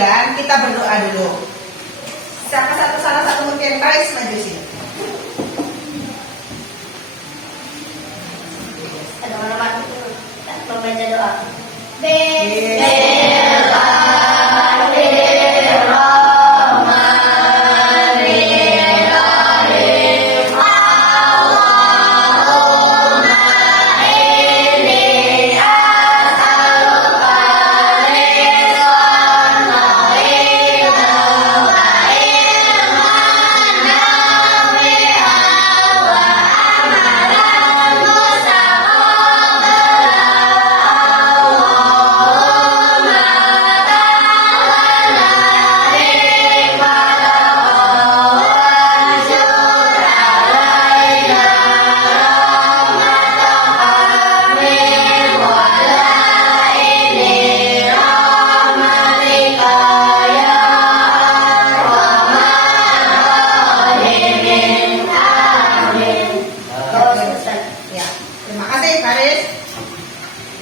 pelajaran, kita berdoa dulu. Siapa salah satu mungkin baris maju sini. Ada orang membaca doa.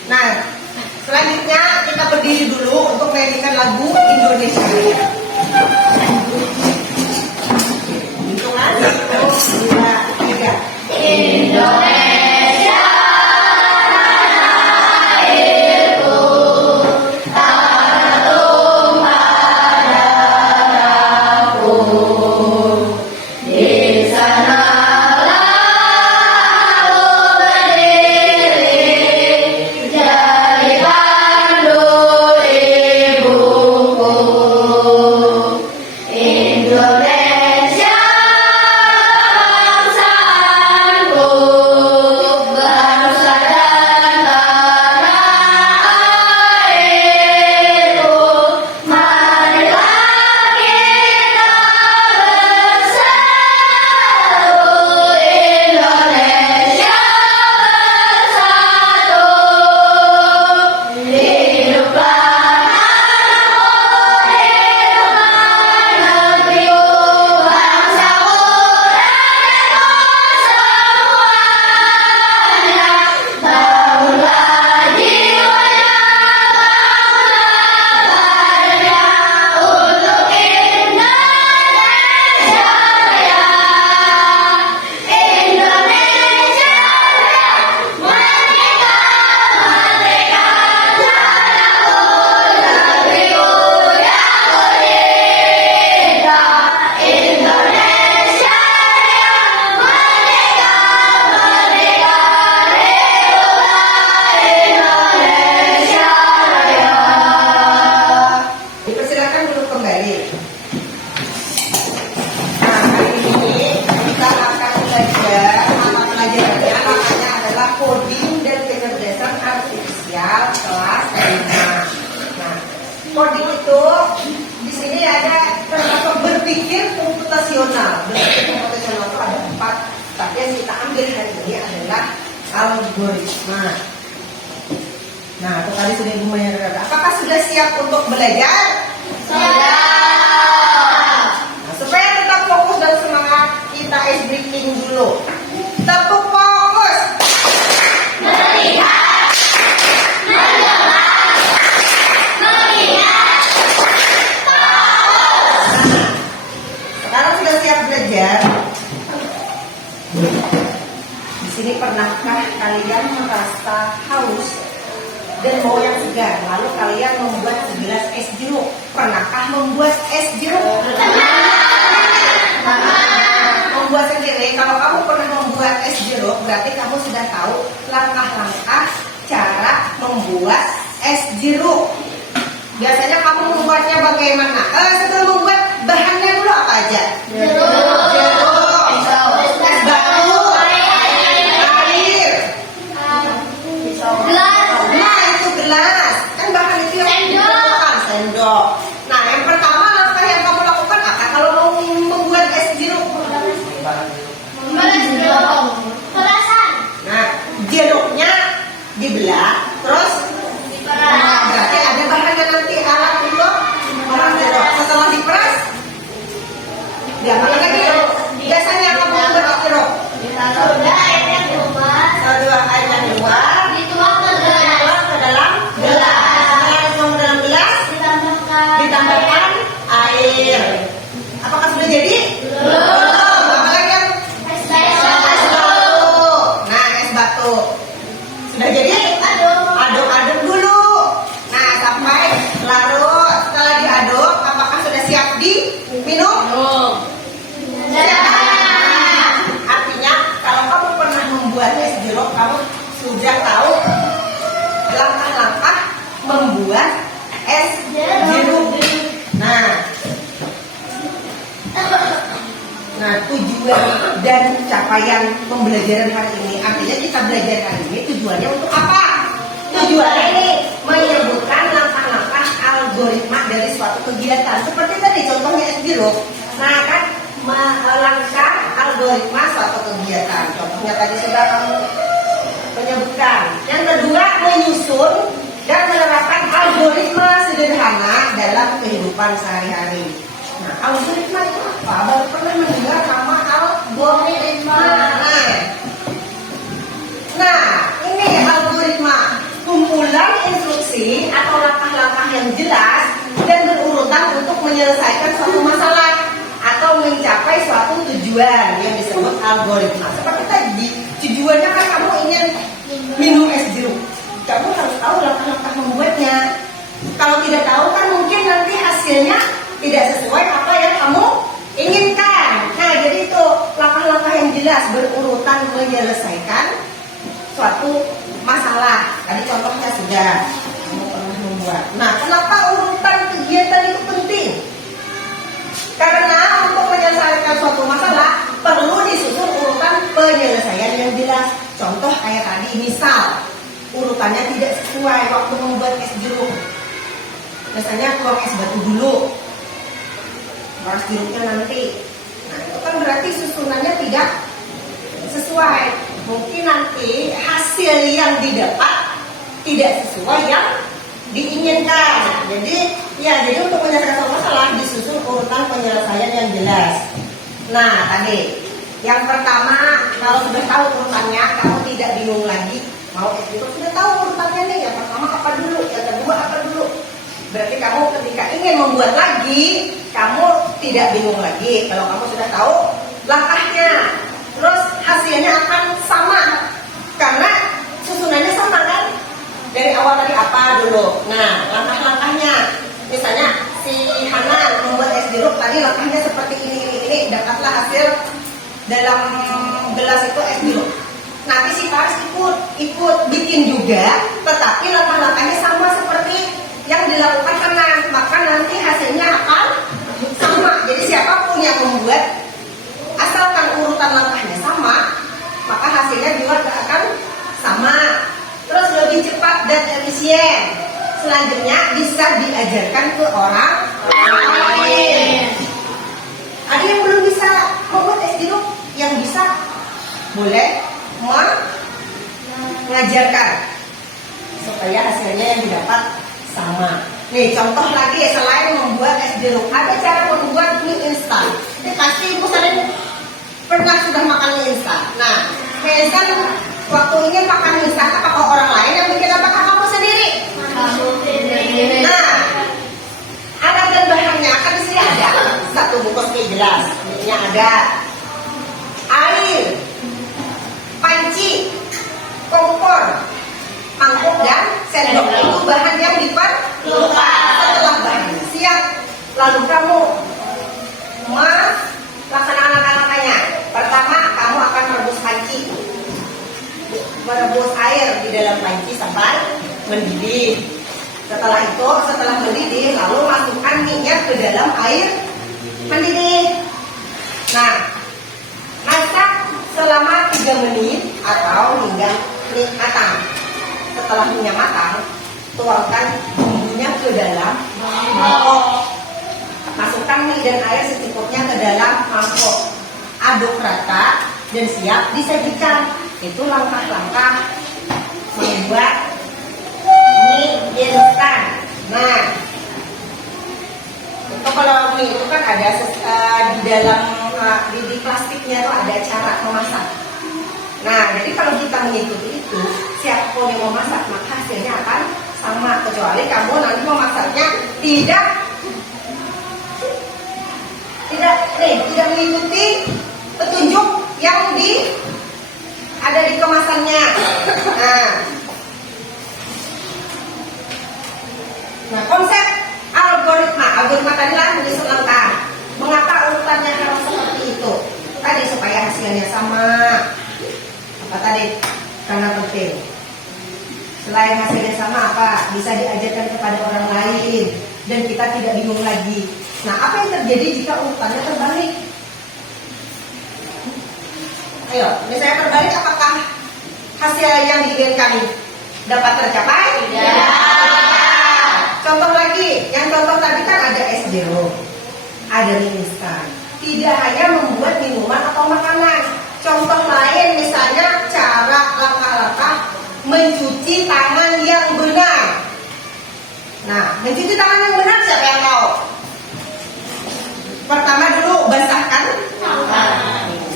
Nah, selanjutnya kita berdiri dulu untuk menyanyikan lagu Indonesia Raya. Hitungan 1, 2, 3. Indonesia coding itu di sini ada termasuk berpikir komputasional. Berpikir komputasional itu ada 4, tapi yang kita ambil hari ini adalah algoritma. Nah, itu tadi sudah Ibu Maya. Apakah sudah siap untuk belajar? Sudah. Nah, supaya tetap fokus dan semangat, kita ice breaking dulu. Tepuk fokus. Melihat. Mendengar. Melihat. Fokus. Sekarang sudah siap belajar. Di sini pernahkah kalian merasa haus dan mau yang segar, lalu kalian membuat segelas es jeruk? Pernahkah membuat es jeruk? Membuat sendiri. Kalau kamu pernah membuat es jeruk, berarti kamu sudah tahu langkah-langkah cara membuat es jeruk. Biasanya kamu membuatnya bagaimana? Setelah membuat, bahannya dulu apa aja? Jeruk, es batu, air, gelas, kan bahan itu yang dibutuhkan, sendok. Nah, yang pertama langkah yang kamu lakukan apa? Kalau mau membuat es jeruk, nah, jeruknya dibelah, terus berarti ada bahannya nanti alat untuk olah jeruk. Setelah diperas, dan capaian pembelajaran hari ini. Artinya kita belajar hari ini tujuannya untuk apa? Tujuannya ini menyebutkan langkah-langkah algoritma dari suatu kegiatan. Seperti tadi contohnya S0. Nah kan langkah algoritma suatu kegiatan. Contohnya tadi sudah kamu menyebutkan. Yang kedua, menyusun dan menerapkan algoritma sederhana dalam kehidupan sehari-hari. Nah, algoritma itu apa? Baru pernah mendengar nama algoritma. Nah, ini algoritma, kumpulan instruksi atau langkah-langkah yang jelas dan berurutan untuk menyelesaikan suatu masalah atau mencapai suatu tujuan yang disebut algoritma. Seperti tadi, tujuannya kan kamu ingin minum es jeruk. Kamu harus tahu langkah-langkah membuatnya. Kalau tidak tahu kan mungkin nanti hasilnya tidak sesuai apa yang kamu inginkan. Nah, jadi itu langkah-langkah yang jelas berurutan menyelesaikan suatu masalah. Tadi contohnya sudah kamu pernah membuat. Nah, kenapa urutan kegiatan itu penting? Karena untuk menyelesaikan suatu masalah perlu disusun urutan penyelesaian yang jelas. Contoh kayak tadi, misal urutannya tidak sesuai waktu membuat es jeruk. Biasanya tuang es batu dulu, baru jeruknya nanti. Nah, itu kan berarti susunannya tidak sesuai. Mungkin nanti hasil yang didapat tidak sesuai yang diinginkan. Jadi untuk menyelesaikan suatu masalah disusun urutan penyelesaian yang jelas. Nah, tadi yang pertama, kalau sudah tahu urutannya, kamu tidak bingung lagi. Mau itu sudah tahu urutannya nih. Yang pertama apa dulu, yang kedua apa dulu. Berarti kamu ketika ingin membuat lagi, kamu tidak bingung lagi. Kalau kamu sudah tahu langkahnya, terus hasilnya akan sama karena susunannya sama kan. Dari awal tadi apa dulu. Nah, langkah-langkahnya, misalnya si Hanan membuat es jeruk tadi langkahnya seperti ini. Dapatlah hasil dalam gelas itu es jeruk. Nanti si Paris ikut bikin juga, tetapi langkah-langkahnya sama seperti yang dilakukan Hanan, maka nanti hasilnya akan sama. Jadi siapapun yang membuat, asalkan urutan langkahnya sama, maka hasilnya juga akan sama. Terus lebih cepat dan efisien. Selanjutnya bisa diajarkan ke orang lain. Ada yang belum bisa membuat es jeruk? Yang bisa boleh mengajarkan supaya hasilnya yang didapat sama. Nih contoh lagi, selain membuat es jeruk, ada cara membuat mie instan. Ini pasti ibu sering pernah sudah makan mie instan. Nah, mie instan waktu ingin makan mie instan apakah orang lain yang bikin, apakah kamu sendiri? Nah, alat dan bahannya akan di sini ada. Satu bungkus mie jelas, mie-nya ada. Air, panci, kompor, mangkuk dan sendok. Itu bahan yang diperlukan. Setelah bahan siap, lalu kamu melaksanakan langkah-langkahnya. Pertama, kamu akan merebus panci, merebus air di dalam panci sampai mendidih. Setelah itu, setelah mendidih, lalu masukkan minyak ke dalam air mendidih. Nah, masak selama 3 menit atau hingga mie matang. Setelah mie matang, tuangkan bumbunya ke dalam mangkok. Masukkan mie dan air secukupnya ke dalam mangkok. Aduk rata dan siap disajikan. Itu langkah-langkah membuat mie instan. Nah, itu kalau mie itu kan ada di dalam di plastiknya itu ada cara memasak. Nah, jadi kalau kita mengikuti itu, siapapun yang memasak maka hasilnya akan sama, kecuali kamu nanti memasaknya tidak mengikuti petunjuk yang ada di kemasannya. Nah, konsep algoritma tadi lah menyusun langkah. Mengapa urutannya harus seperti itu? Tadi supaya hasilnya sama. Apa tadi? Karena penting. Selain hasilnya sama, apa? Bisa diajarkan kepada orang lain dan kita tidak bingung lagi. Nah, apa yang terjadi jika urutannya terbalik? Ayo, misalnya terbalik, apakah hasil yang diinginkan dapat tercapai? Tidak. Contoh lagi, yang contoh tadi kan ada es jeruk, ada mie instan. Tidak hanya membuat minuman atau makanan. Contoh lain misalnya cara langkah-langkah mencuci tangan yang benar. Nah, mencuci tangan yang benar siapa yang tahu? Pertama dulu basahkan.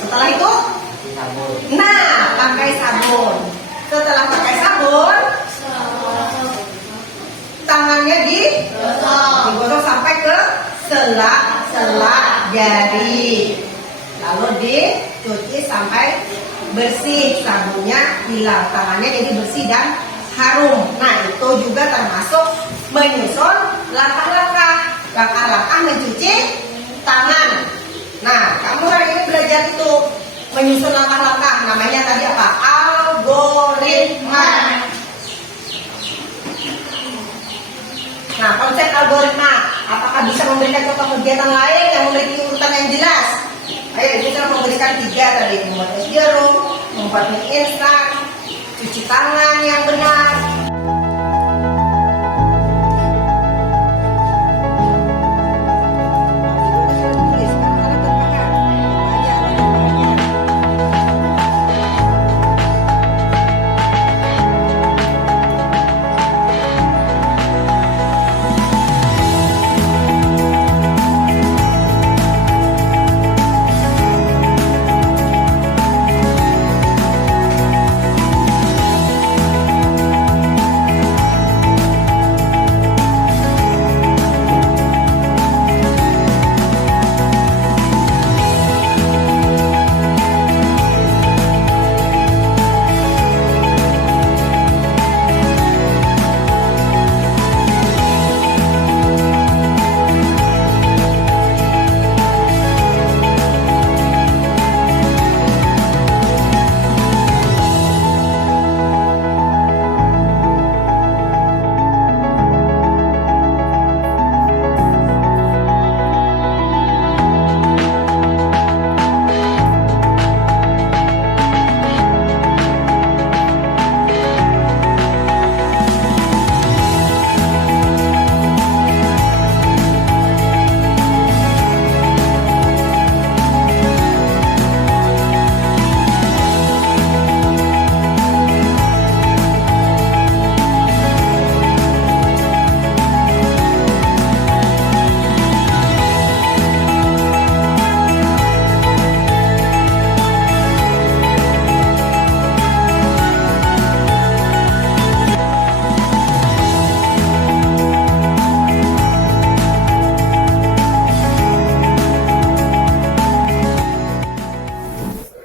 Setelah itu, nah pakai sabun. Setelah pakai sabun, tangannya digosok sampai ke sela-sela jari. Lalu dicuci sampai bersih, sabunnya hilang, tangannya jadi bersih dan harum. Nah, itu juga termasuk menyusun langkah-langkah mencuci tangan. Nah, kamu hari ini belajar itu menyusun langkah-langkah. Namanya tadi apa? Algoritma. Nah, konsep algoritma, apakah bisa memberikan contoh kegiatan lain yang memiliki urutan yang jelas? Ayo, kita memberikan 3 tadi, membuat es jeruk, membuat mie instan, cuci tangan yang benar.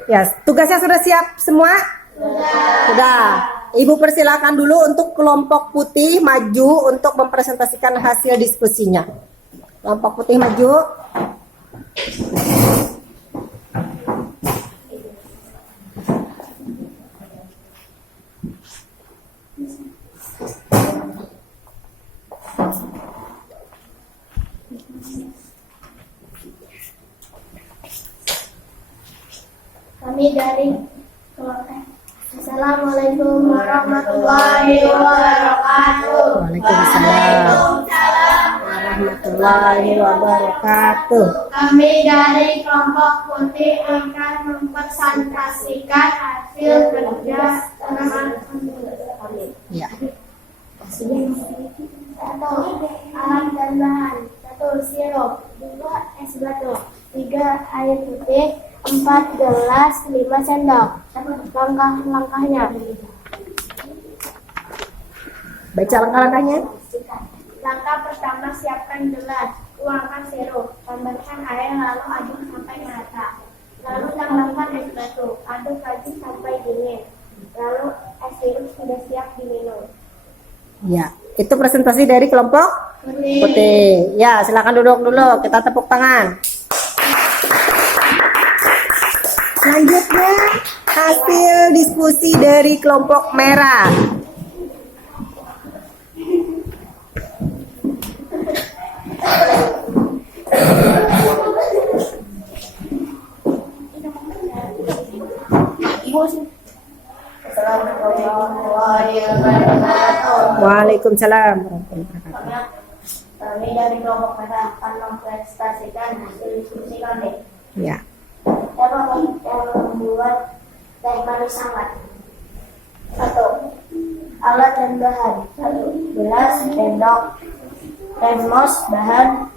Ya, tugasnya sudah siap semua? Sudah. Ibu persilakan dulu untuk kelompok putih maju untuk mempresentasikan hasil diskusinya. Kelompok putih maju. Kami dari Assalamualaikum warahmatullahi wabarakatuh. Waalaikumsalam warahmatullahi wabarakatuh. Kami dari kelompok putih akan mempresentasikan hasil kerja kami. Ya. 1. Alat dan bahan. 1. Sirup. 2. Es batu. 3. Air putih. 4 gelas, 5 sendok. Langkah-langkahnya. Baca langkah-langkahnya. Langkah pertama, siapkan gelas. Tuangkan sirup. Tambahkan air lalu aduk sampai merata. Lalu tambahkan es batu. Aduk lagi sampai dingin. Lalu es sirup sudah siap diminum. Ya, itu presentasi dari kelompok putih. Ya, silakan duduk dulu. Kita tepuk tangan. Selanjutnya hasil diskusi dari kelompok merah. Ibu sih. Assalamualaikum warahmatullahi wabarakatuh. Waalaikumsalam warahmatullahi wabarakatuh. Kami dari kelompok merah akan mempresentasikan hasil diskusi kami. Ya. Yang membuat teh manis hangat. 1. Alat dan bahan. 1. Gelas, sendok, termos, bahan,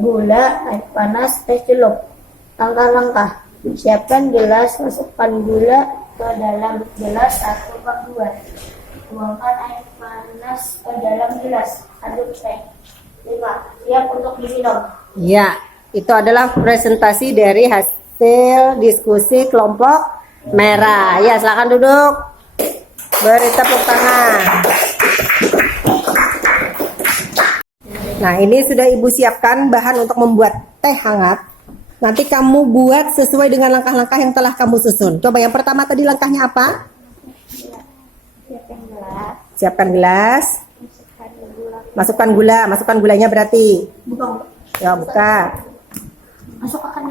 gula, air panas, teh celup. Langkah-langkah. Siapkan gelas, masukkan gula ke dalam gelas 1/2. Tuangkan air panas ke dalam gelas. Aduk teh. 5. Siap untuk diminum. Ya, itu adalah presentasi dari hasil diskusi kelompok merah. Ya, silakan duduk. Beri tepuk tangan. Nah, ini sudah Ibu siapkan bahan untuk membuat teh hangat. Nanti kamu buat sesuai dengan langkah-langkah yang telah kamu susun. Coba yang pertama tadi langkahnya apa? Siapkan gelas. Siapkan gelas. Masukkan gula. Masukkan gulanya berarti. Buka. Ya, buka.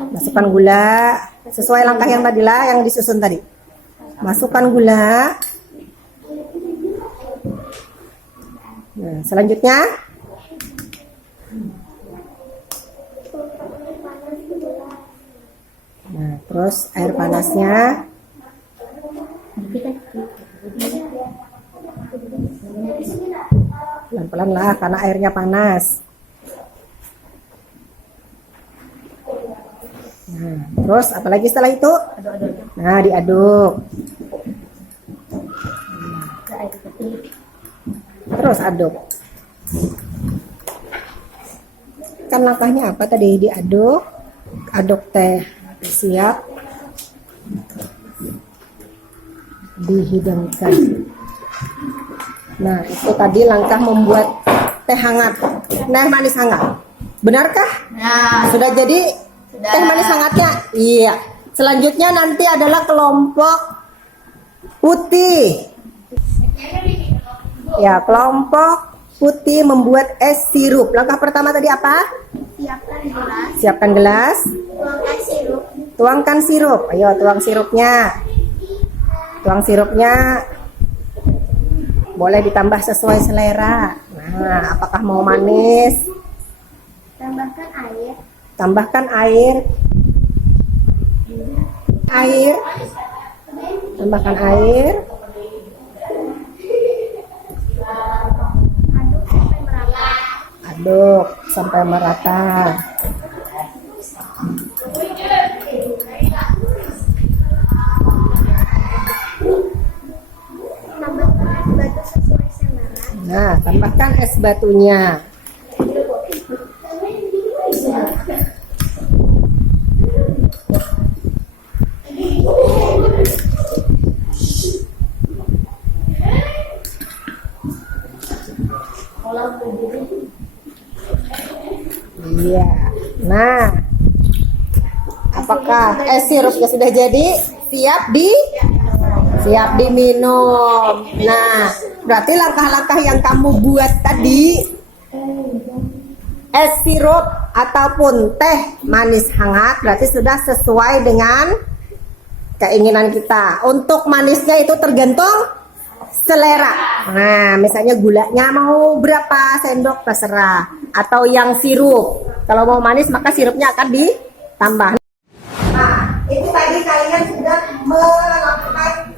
Masukkan gula sesuai langkah yang tadi lah yang disusun tadi. Masukkan gula. Nah, selanjutnya nah, terus air panasnya pelan-pelan lah karena airnya panas. Nah, terus apalagi setelah itu? Nah, diaduk. Terus aduk. Kan langkahnya apa tadi? Diaduk. Aduk teh. Siap. Dihidangkan. Nah, itu tadi langkah membuat teh hangat. Teh manis hangat. Benarkah? Nah, Sudah jadi teh manis hangatnya? Iya. Selanjutnya nanti adalah kelompok putih. Ya, kelompok putih membuat es sirup. Langkah pertama tadi apa? siapkan gelas. Siapkan gelas. Tuangkan sirup. Tuangkan sirup. Ayo, tuang sirupnya. Tuang sirupnya. Boleh ditambah sesuai selera. Nah, apakah mau manis? Tambahkan air. Tambahkan air. Air. Tambahkan air. Aduk sampai merata. Aduk sampai merata. Tambahkan es batu sesuai selera. Nah, tambahkan es batunya. Iya. Nah, apakah es sirupnya sudah jadi? Siap diminum. Nah, berarti langkah-langkah yang kamu buat tadi, es sirup ataupun teh manis hangat, berarti sudah sesuai dengan keinginan kita. Untuk manisnya itu tergantung selera. Nah, misalnya gulanya mau berapa sendok terserah, atau yang sirup. Kalau mau manis maka sirupnya akan ditambah. Nah, itu tadi kalian sudah melakukan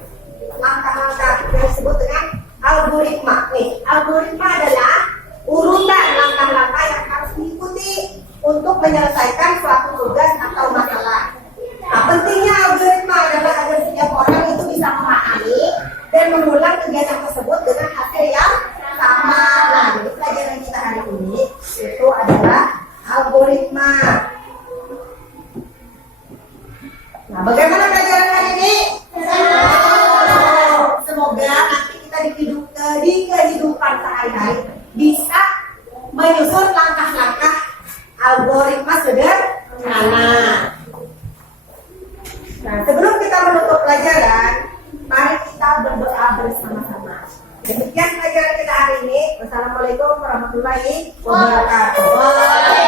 langkah-langkah yang disebut dengan algoritma. Nih, algoritma adalah urutan langkah-langkah yang harus diikuti untuk menyelesaikan suatu tugas atau masalah. Nah, pentingnya algoritma adalah agar setiap orang itu bisa memahami dan mengulang kegiatan tersebut dengan hasil yang sama. Nah, jadi pelajaran kita hari ini itu adalah algoritma. Nah, bagaimana pelajaran hari ini? Semoga nanti kita di kehidupan sehari-hari bisa menyusun langkah-langkah algoritma sederhana. Nah, sebelum kita menutup pelajaran, mari kita berdoa bersama-sama. Demikian pelajaran kita hari ini. Wassalamualaikum warahmatullahi wabarakatuh.